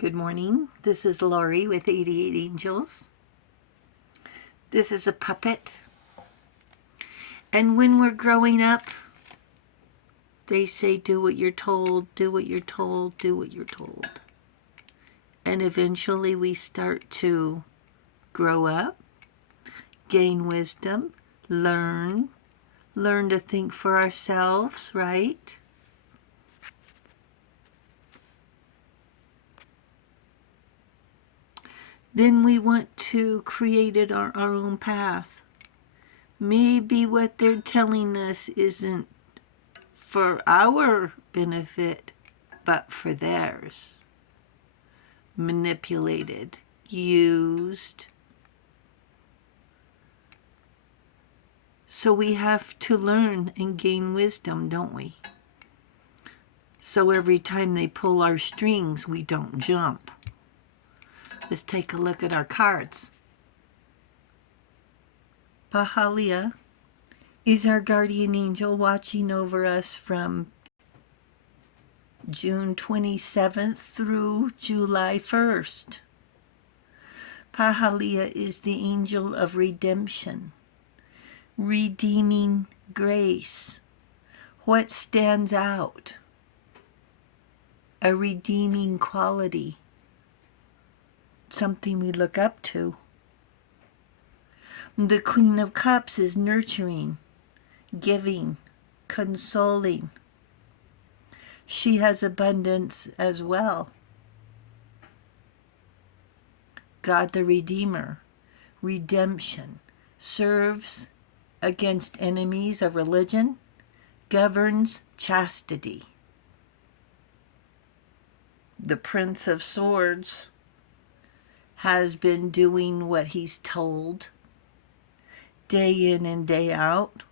Good morning. This is Lori with 88 Angels. This is a puppet. And when we're growing up, they say, do what you're told, do what you're told, do what you're told. And eventually we start to grow up, gain wisdom, learn to think for ourselves, right? Then we want to create it our own path. Maybe what they're telling us isn't for our benefit, but for theirs. Manipulated, used. So we have to learn and gain wisdom, don't we? So every time they pull our strings, we don't jump. Let's take a look at our cards. Pahalia is our guardian angel watching over us from June 27th through July 1st. Pahalia is the angel of redemption, redeeming grace. What stands out? A redeeming quality, something we look up to. The Queen of Cups is nurturing, giving, consoling. She has abundance as well. God the Redeemer, redemption, serves against enemies of religion, governs chastity. The Prince of Swords has been doing what he's told, day in and day out,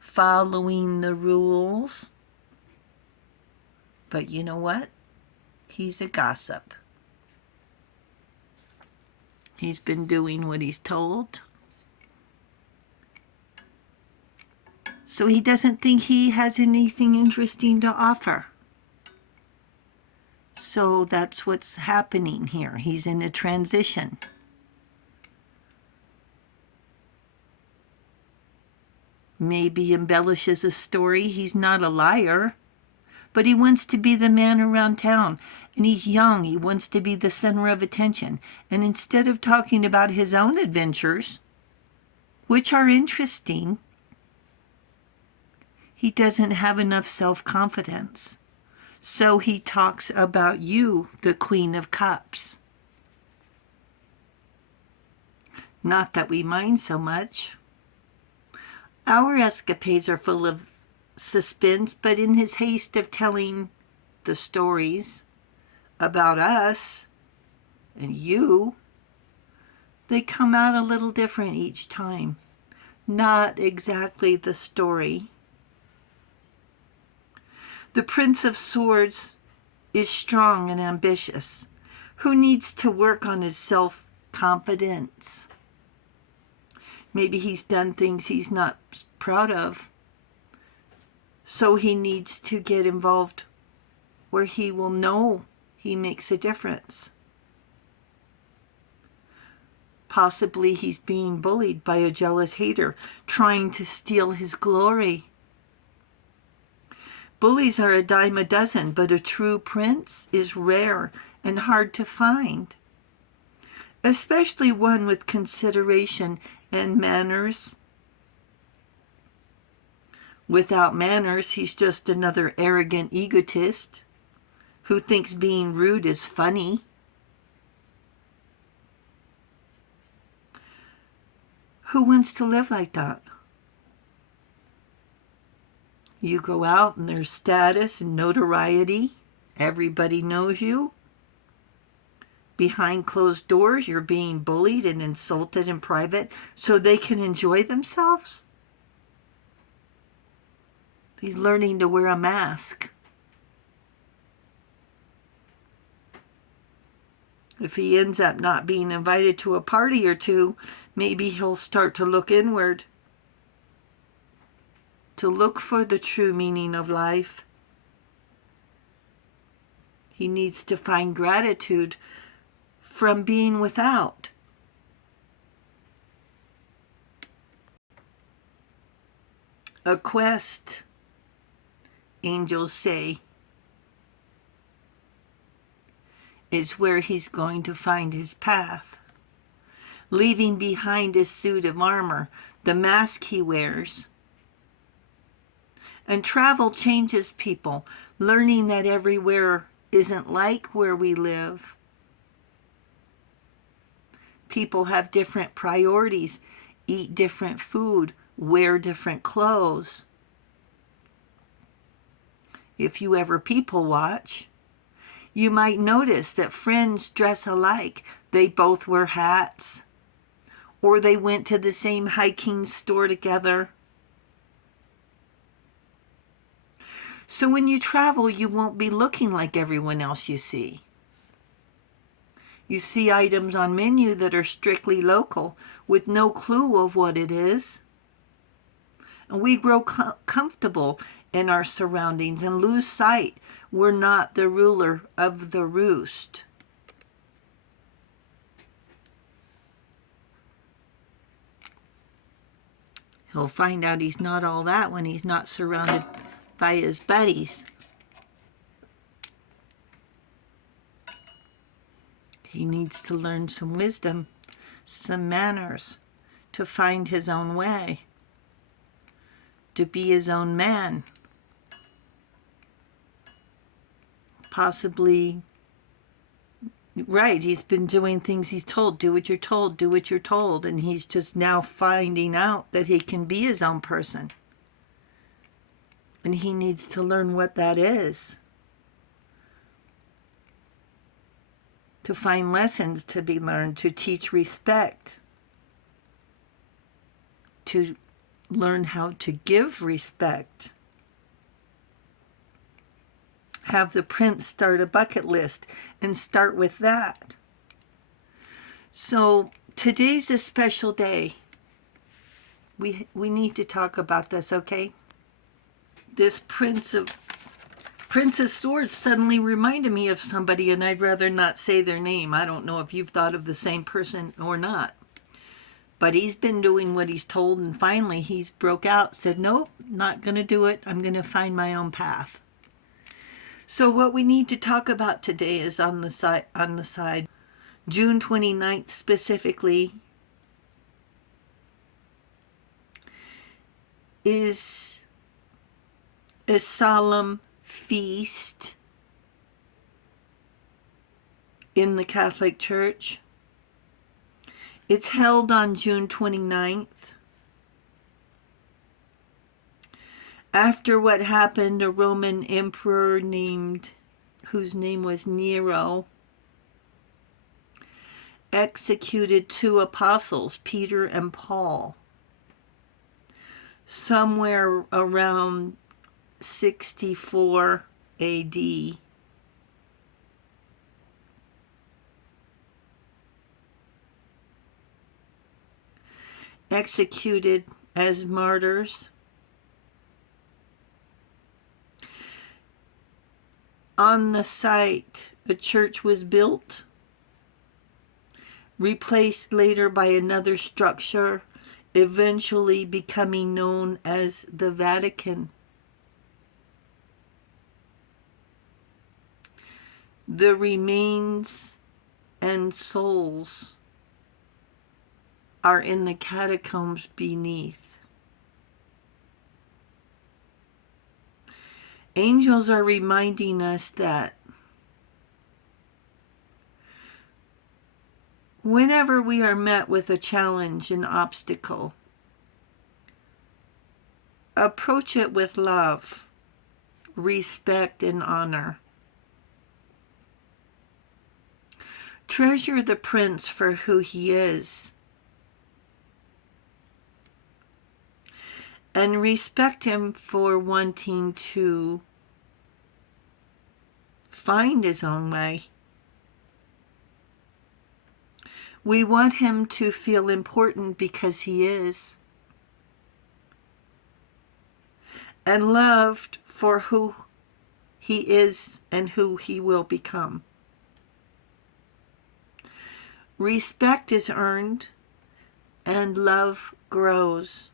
following the rules. But you know what? He's a gossip. He's been doing what he's told. So he doesn't think he has anything interesting to offer. So that's what's happening here. He's in a transition. Maybe embellishes a story. He's not a liar, but he wants to be the man around town. And he's young. He wants to be the center of attention. And instead of talking about his own adventures, which are interesting, he doesn't have enough self-confidence. So he talks about you, the Queen of Cups. Not that we mind so much. Our escapades are full of suspense, but in his haste of telling the stories about us and you, they come out a little different each time. Not exactly the story. The Prince of Swords is strong and ambitious, who needs to work on his self-confidence. Maybe he's done things he's not proud of, so he needs to get involved where he will know he makes a difference. Possibly he's being bullied by a jealous hater, trying to steal his glory. Bullies are a dime a dozen, but a true prince is rare and hard to find, especially one with consideration and manners. Without manners, he's just another arrogant egotist who thinks being rude is funny. Who wants to live like that? You go out and there's status and notoriety. Everybody knows you. Behind closed doors, you're being bullied and insulted in private so they can enjoy themselves. He's learning to wear a mask. If he ends up not being invited to a party or two, maybe he'll start to look inward, to look for the true meaning of life. He needs to find gratitude from being without. A quest, angels say, is where he's going to find his path, leaving behind his suit of armor, the mask he wears. And travel changes people, learning that everywhere isn't like where we live. People have different priorities, eat different food, wear different clothes. If you ever people watch, you might notice that friends dress alike. They both wear hats, or they went to the same hiking store together. So when you travel, you won't be looking like everyone else you see. You see items on menu that are strictly local with no clue of what it is. And we grow comfortable in our surroundings and lose sight we're not the ruler of the roost. He'll find out he's not all that when he's not surrounded by his buddies. He needs to learn some wisdom, some manners, to find his own way, to be his own man. Possibly, right, he's been doing things he's told, do what you're told, do what you're told, and he's just now finding out that he can be his own person. And he needs to learn what that is. To find lessons to be learned, to teach respect, to learn how to give respect. Have the prince start a bucket list and start with that. So today's a special day. We need to talk about this, okay? This Prince of Swords suddenly reminded me of somebody, and I'd rather not say their name. I don't know if you've thought of the same person or not. But he's been doing what he's told, and finally he's broke out, said, nope, not going to do it. I'm going to find my own path. So what we need to talk about today is on the side, June 29th specifically, is a solemn feast in the Catholic Church. It's held on June 29th. After what happened, a Roman emperor whose name was Nero, executed 2 apostles, Peter and Paul, somewhere around 64 AD. Executed as martyrs. On the site, a church was built, replaced later by another structure, eventually becoming known as the Vatican. The remains and souls are in the catacombs beneath. Angels are reminding us that whenever we are met with a challenge, an obstacle, approach it with love, respect, and honor. Treasure the Prince for who he is, and respect him for wanting to find his own way. We want him to feel important because he is, and loved for who he is and who he will become. Respect is earned and love grows.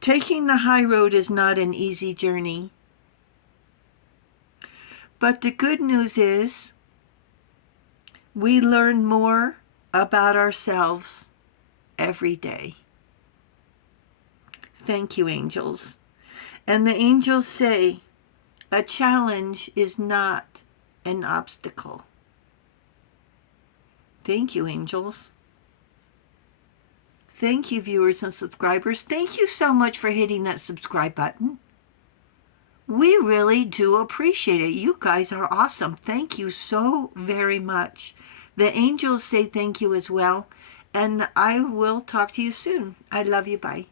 Taking the high road is not an easy journey. But the good news is we learn more about ourselves every day. Thank you, angels. And the angels say, a challenge is not an obstacle. Thank you, angels. Thank you, viewers and subscribers. Thank you so much for hitting that subscribe button. We really do appreciate it. You guys are awesome. Thank you so very much. The angels say thank you as well. And I will talk to you soon. I love you. Bye.